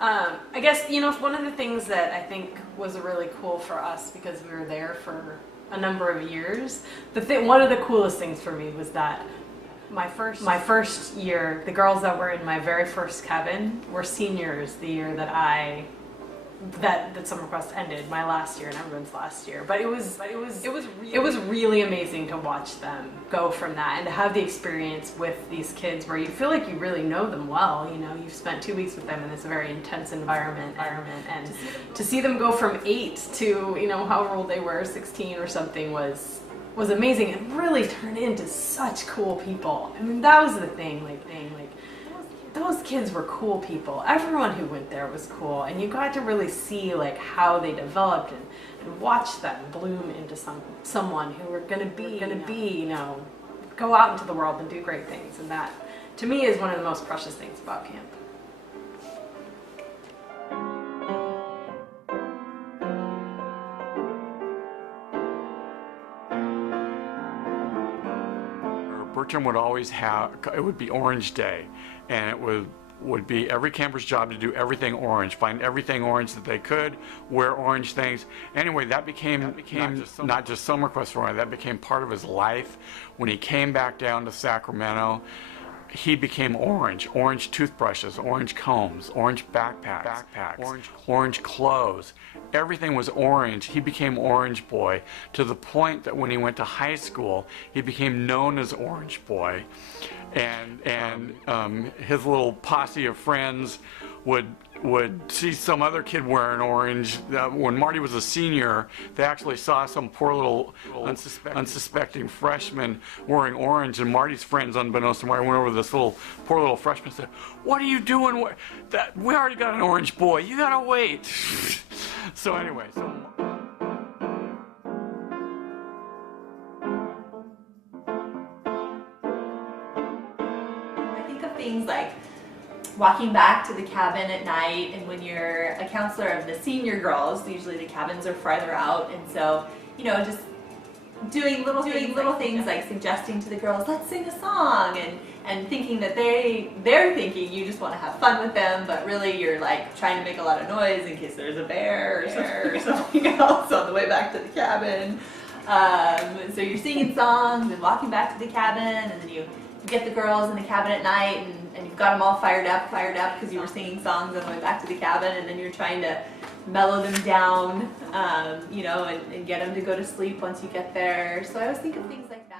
I guess, you know, one of the things that I think was really cool for us, because we were there for a number of years, one of the coolest things for me was that my first year, the girls that were in my very first cabin were seniors the year that Summer Quest ended, my last year and everyone's last year. But it was really amazing to watch them go from that and to have the experience with these kids where you feel like you really know them well. You know, you've spent 2 weeks with them in this very intense environment, and to see them go from 8 to, you know, however old they were, 16 or something, was amazing and really turned into such cool people. I mean, that was the thing, like those kids were cool people. Everyone who went there was cool, and you got to really see like how they developed and watch them bloom into someone who were gonna be, you know, go out into the world and do great things. And that, to me, is one of the most precious things about camp. Bertram would always have, it would be Orange Day, and it would be every camper's job to do everything orange, find everything orange that they could, wear orange things. Anyway, that became not just Summer Quest for him, that became part of his life. When he came back down to Sacramento, he became orange toothbrushes, orange combs, orange backpacks, orange clothes. Everything was orange. He became Orange Boy, to the point that when he went to high school, he became known as Orange Boy. And his little posse of friends would see some other kid wearing orange. When Marty was a senior, they actually saw some poor little unsuspecting freshman wearing orange, and Marty's friends, unbeknownst to Marty, went over to this poor little freshman and said, "What are you doing? We already got an Orange Boy. You gotta wait." So anyway, I think of things like walking back to the cabin at night, and when you're a counselor of the senior girls, usually the cabins are farther out, and so, you know, just doing little things like suggesting to the girls, let's sing a song, and thinking that they're thinking you just want to have fun with them, but really you're like trying to make a lot of noise in case there's a bear or something else on the way back to the cabin. So you're singing songs and walking back to the cabin, and then you get the girls in the cabin at night, and you've got them all fired up because you were singing songs on the way back to the cabin, and then you're trying to mellow them down, you know, and get them to go to sleep once you get there. So I always think of things like that.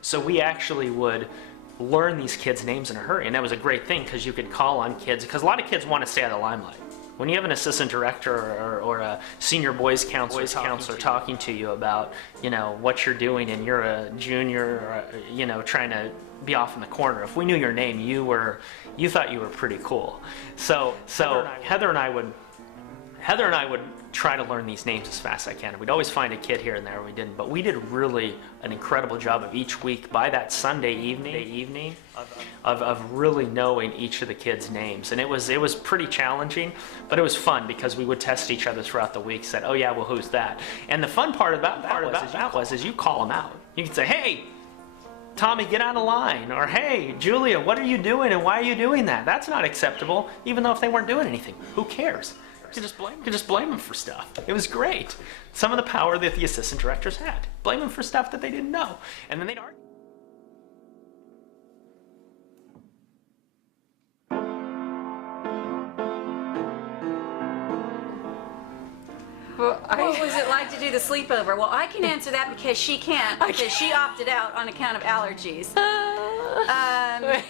So we actually would learn these kids' names in a hurry, and that was a great thing because you could call on kids, because a lot of kids want to stay out of the limelight. When you have an assistant director or a senior boys counselor talking to you about, you know, what you're doing, and you're a junior, or, you know, trying to be off in the corner, if we knew your name, you thought you were pretty cool. So Heather and I would try to learn these names as fast as I can. We'd always find a kid here and there we didn't, but we did really an incredible job of each week, by that Sunday evening of really knowing each of the kids' names. And it was pretty challenging, but it was fun because we would test each other throughout the week, said, oh yeah, well, who's that? And the fun part about that was you call them out. You could say, hey, Tommy, get out of line, or hey, Julia, what are you doing and why are you doing that? That's not acceptable, even though if they weren't doing anything. Who cares? You could just blame them for stuff. It was great. Some of the power that the assistant directors had. Blame them for stuff that they didn't know. And then they'd argue. Well, what was it like to do the sleepover? Well, I can answer that because she can't, because she opted out on account of allergies. That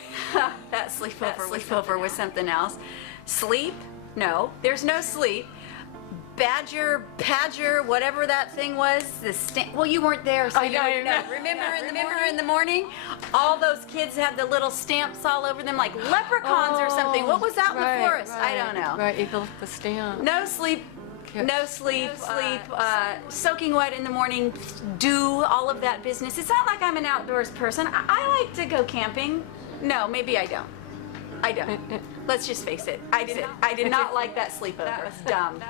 sleepover was something else. Sleep? No, there's no sleep. Badger, whatever that thing was, well, you weren't there, so you don't know. Remember in the morning, all those kids had the little stamps all over them, like leprechauns or something. What was out in the forest? I don't know. Right, the stamp. No sleep. No sleep, soaking wet in the morning, dew, all of that business. It's not like I'm an outdoors person. I like to go camping. No, maybe I don't. I don't. Let's just face it. I did not like that sleepover. It was dumb.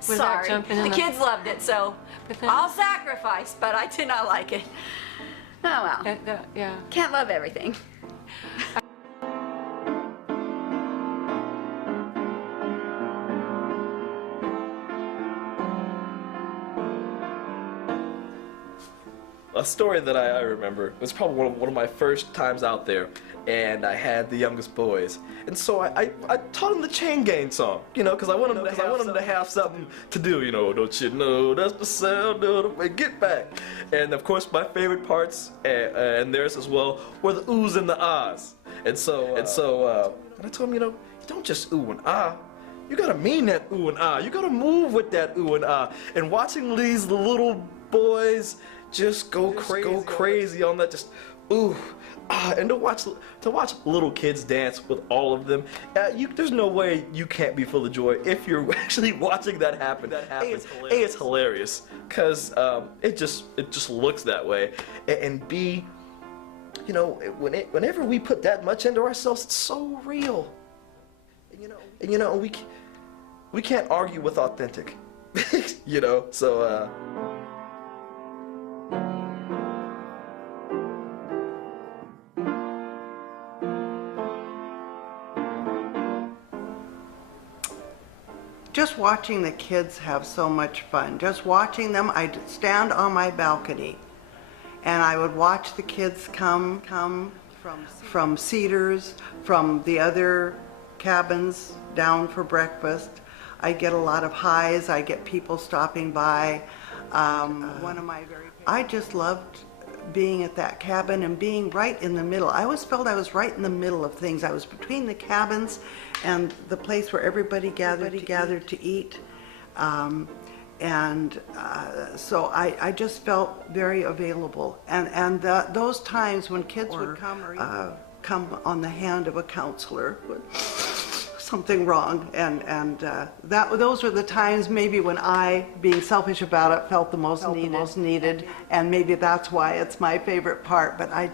Sorry. The kids loved it, so I'll sacrifice, but I did not like it. Oh well. Yeah. Can't love everything. A story that I remember was probably one of my first times out there, and I had the youngest boys, and so I taught them the Chain Gang song, you know, because I want them to have something to do, you know. Don't you know that's the sound of the get back, and of course my favorite parts and theirs as well were the oohs and the ahs, and I told them, you know, you don't just ooh and ah. You gotta mean that ooh and ah. You gotta move with that ooh and ah. And watching these little boys just go crazy on that, just ooh, ah, and to watch little kids dance with all of them, there's no way you can't be full of joy if you're actually watching that happen. It's hilarious, cause it just looks that way, and B, you know, whenever we put that much into ourselves, it's so real, and you know we can't argue with authentic, you know, so. Just watching the kids have so much fun. Just watching them, I'd stand on my balcony and I would watch the kids come from Cedars, from the other cabins down for breakfast. I get a lot of highs, I get people stopping by. I just loved being at that cabin and being right in the middle. I always felt I was right in the middle of things. I was between the cabins and the place where everybody gathered to eat. So I just felt very available. And those times when kids would come on the hand of a counselor, something wrong, and those were the times maybe when I, being selfish about it, felt the most needed, and maybe that's why it's my favorite part. But I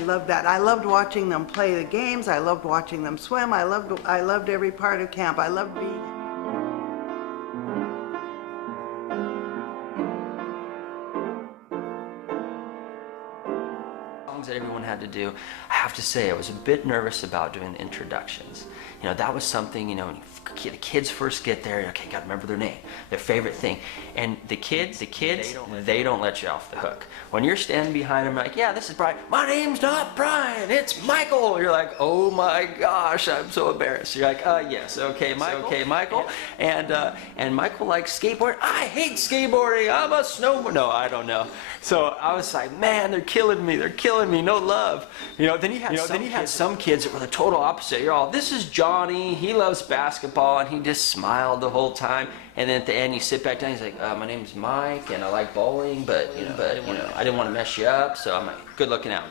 loved that. I loved watching them play the games. I loved watching them swim. I loved every part of camp. I loved being. That everyone had to do. I have to say I was a bit nervous about doing the introductions. You know, that was something, you know, when the kids first get there, okay, you gotta remember their name, their favorite thing. And the kids, they don't let you off the hook. When you're standing behind them, like, yeah, this is Brian. My name's not Brian, it's Michael. You're like, oh my gosh, I'm so embarrassed. You're like, yes, okay, Michael. And Michael likes skateboarding. I hate skateboarding, I'm a snowboarder. No, I don't know. So I was like, man, they're killing me, no love. You know, then you had some kids that were the total opposite. You're all, this is Johnny, he loves basketball, and he just smiled the whole time. And then at the end, you sit back down, he's like, my name's Mike, and I like bowling, but I didn't want to mess you up, so I'm like, good looking out.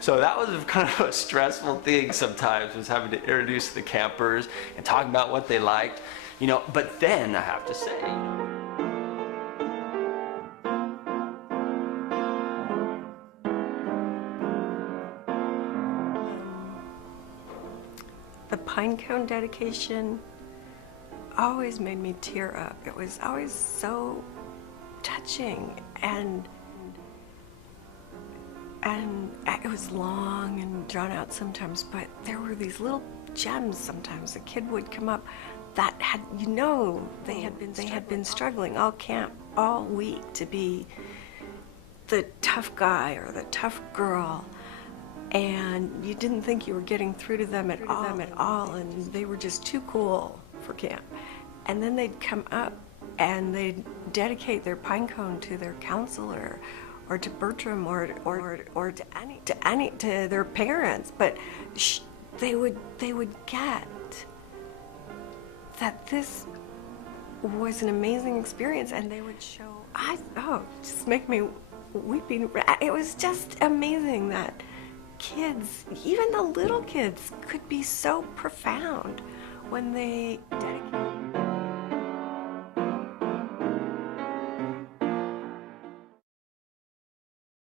So that was kind of a stressful thing sometimes, was having to introduce the campers and talking about what they liked, you know. But then I have to say, the pine cone dedication always made me tear up. It was always so touching, and it was long and drawn out sometimes, but there were these little gems sometimes. A kid would come up that had, you know, they had been struggling all camp, all week, to be the tough guy or the tough girl. And you didn't think you were getting through to them at all, and they were just too cool for camp. And then they'd come up and they'd dedicate their pine cone to their counselor, or to Bertram, or to their parents. But they would get that this was an amazing experience, and they would show. Just make me weeping. It was just amazing that kids, even the little kids, could be so profound when they dedicate